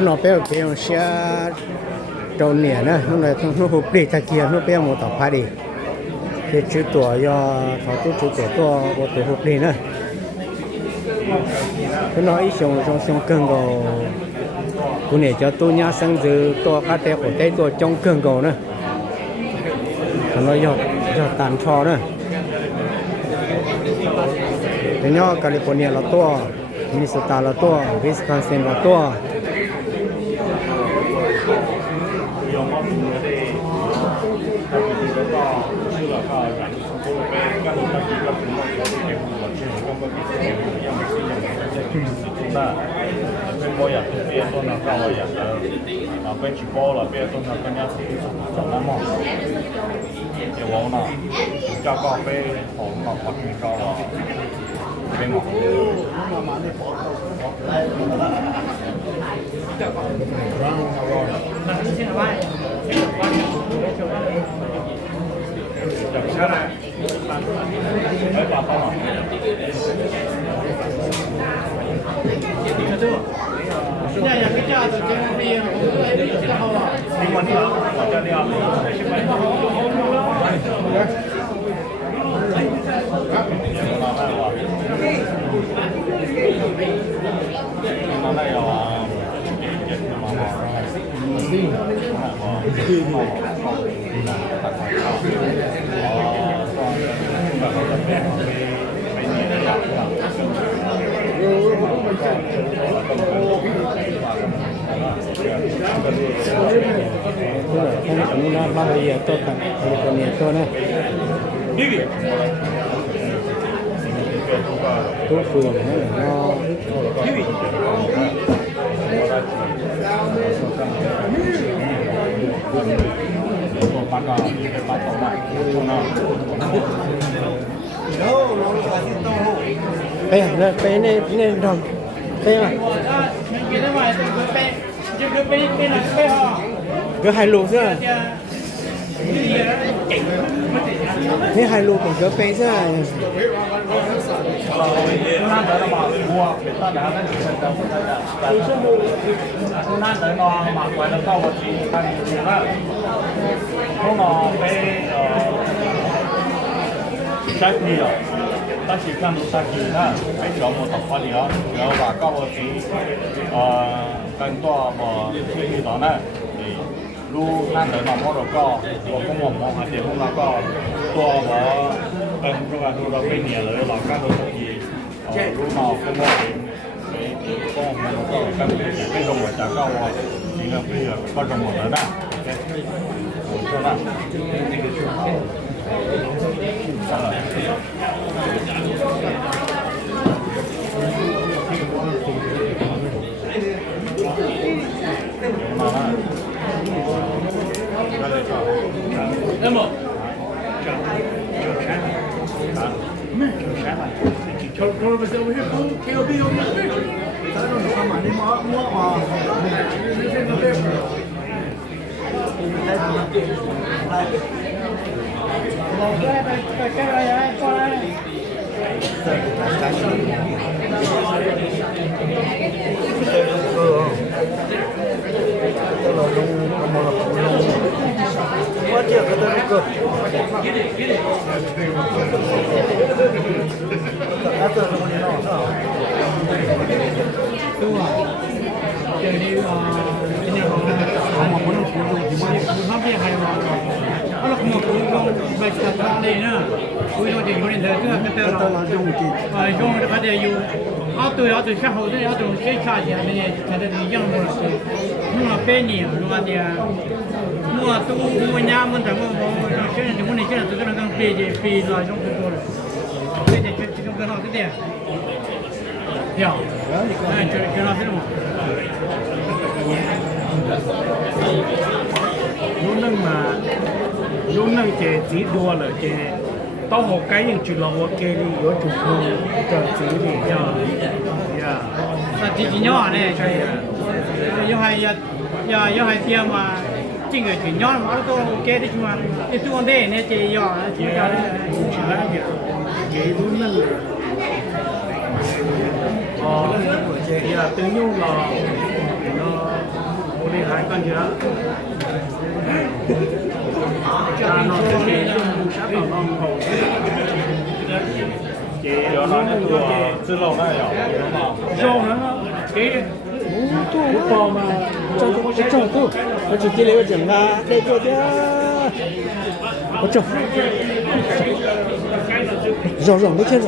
nó bé cái ông xe trâu nè nữa nó hụt đi ta kia nó bé một tập phá đi cái chữ tuổi do thọ chữ tuổi to một tuổi hụt đi nữa cái nói trong cơn gò cô này cho tôi nhá sang giờ to cá té của tay tôi trong cơn gò nữa nó do tàn cho nữa cái nhỏ California là to Minnesota là to Wisconsin là to bên bò yạc bên tôi là cao yạc bên chỉ bò là bên tôi là cái nhà sống lắm mà thì vốn là cho con bên hồn là phát triển cao là bên ngọc现在也没价值，这个费用我们还没有好了。另外呢，我这里啊，không nó bao giờ tôi cần California tôi này tôi phường nó bé nên đồng bé mà cái hai lô chứ cái hai lô còn cái bé chứ ta chỉ cần một sạc gì đó, cái chỗ một tập phát liệu, rồi và các bộ chỉ cần to một cái gì đó này, thì lu năng lượng nó mua được có, và cũng một hạt tiền cũng là có, to và cần rồi lu là cái nhiều rồi là các bộ gì, lu nào cũng mua thì có một cái cái đồng hồ trả cao rồi, thì là bây giờ có đồng hồ nữa đó, cho đó.那么，我不是我是不听有没有？咱们他妈的摸啊，这个这个。tôi sẽ hậu tôi sẽ trả tiền này cái này thì dân rồi nhưng mà bên nhiều luôn anh à mua tôi mua nhà mình thằng mua cái này thì muốn này cái là tôi đang phê rồi trong tôi rồi cái này trong cái nào thế này hiểu cái nào thế nào lúc nâng chế chỉ đua là chế tao một cái những chuyện là một cái đi có chủ không cần chỉ thì chỉ nhỏ này do hai tiêm mà chính cái chuyện nhỏ mà tôi ok đấy chứ mà cái tôi đây này chỉ nhỏ chỉ là việc cái lúc nâng tự nhiên là nó 里还感觉，家那这些用户下到浪口，有那那个猪肉那有，有吗？肉呢？给多包嘛，这多，我只给了我整啊，来做的，我整，肉，没见肉。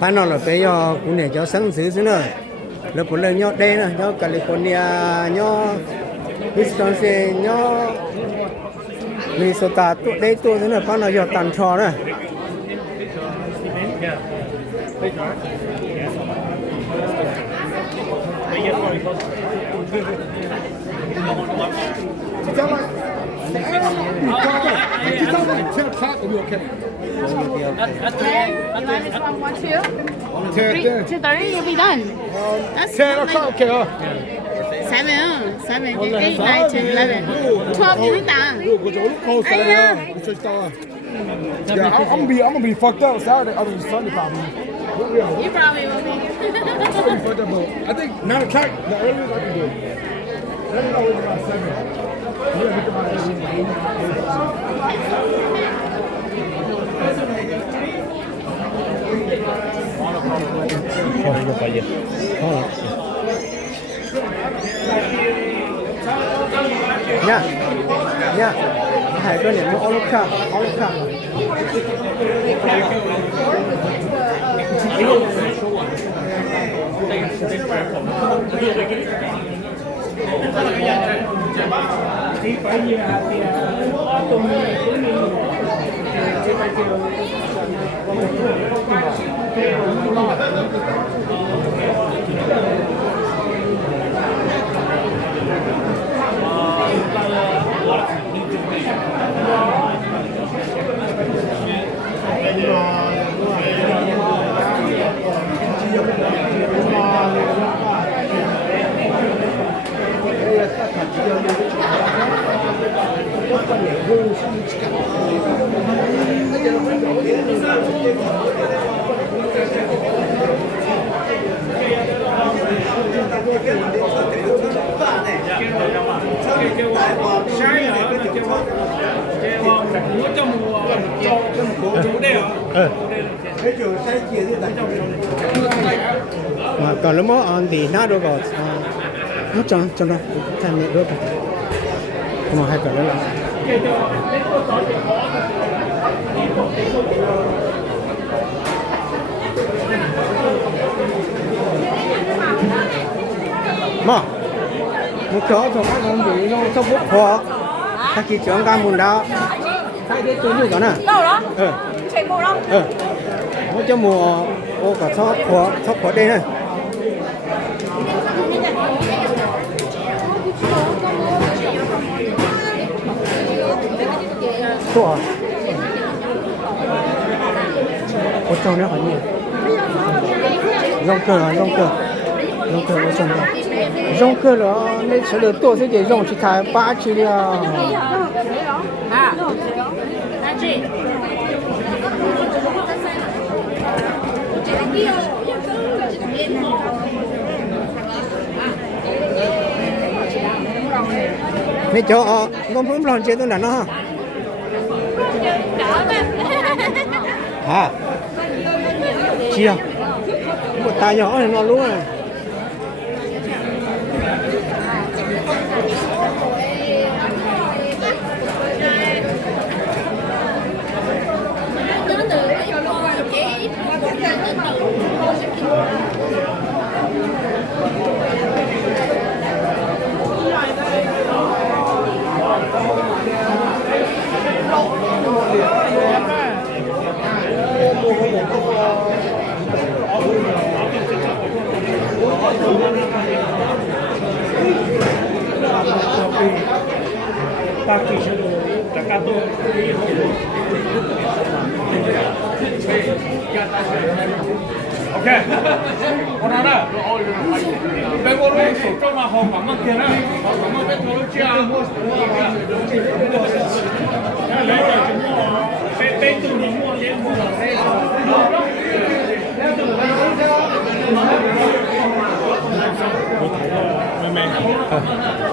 Phải nói là bây giờ cũng để cho sáng sớm nữa, là cũng là nhau đây nè, nhau California, nhau Wisconsin, nhau Minnesota, tụi đây tụi thế này, phải nói giờ tàn trò này. Okay. 2:30, you'll be done. That's 10 o'clock, okay. 7, 8, 9, 10, 11, 12. You done? Look, we're close to that. It's just, yeah, I'm gonna be fucked up Saturday. I mean Sunday probably. Yeah, You probably will be. I'm gonna be fucked up, but I think 9 o'clock, the earliest I can do it. Let me know when it's about 7. Yeah, hit the ball. Thôi, được phải gì? Thôi. Nha, hai cái này nó ốp khác. Mà còn lúc mà ăn thì nát đâu có nó cho nó thành nhẹ được mà hay còn nữa mà một chỗ trong các con bị nó sắp bút khó ta chỉ chọn cam bùn đá sai cái túi nữa nè Đâu đó? Chạy bộ đâu? nó cho mùa ô cả sót khó đây này 좋아. 어쩌네 아니. 롱크 어쩌네. 롱크로 내车多这点肉去抬8去了。啊，那这。你叫我不让接到哪呢？à chia một tay nhỏ này nó luôn rồi package 的大家都。OK， 我拿了，别我们手中嘛好，慢慢点了，慢慢别投入去啊。来点什么？被动的墨连墨了，妹妹。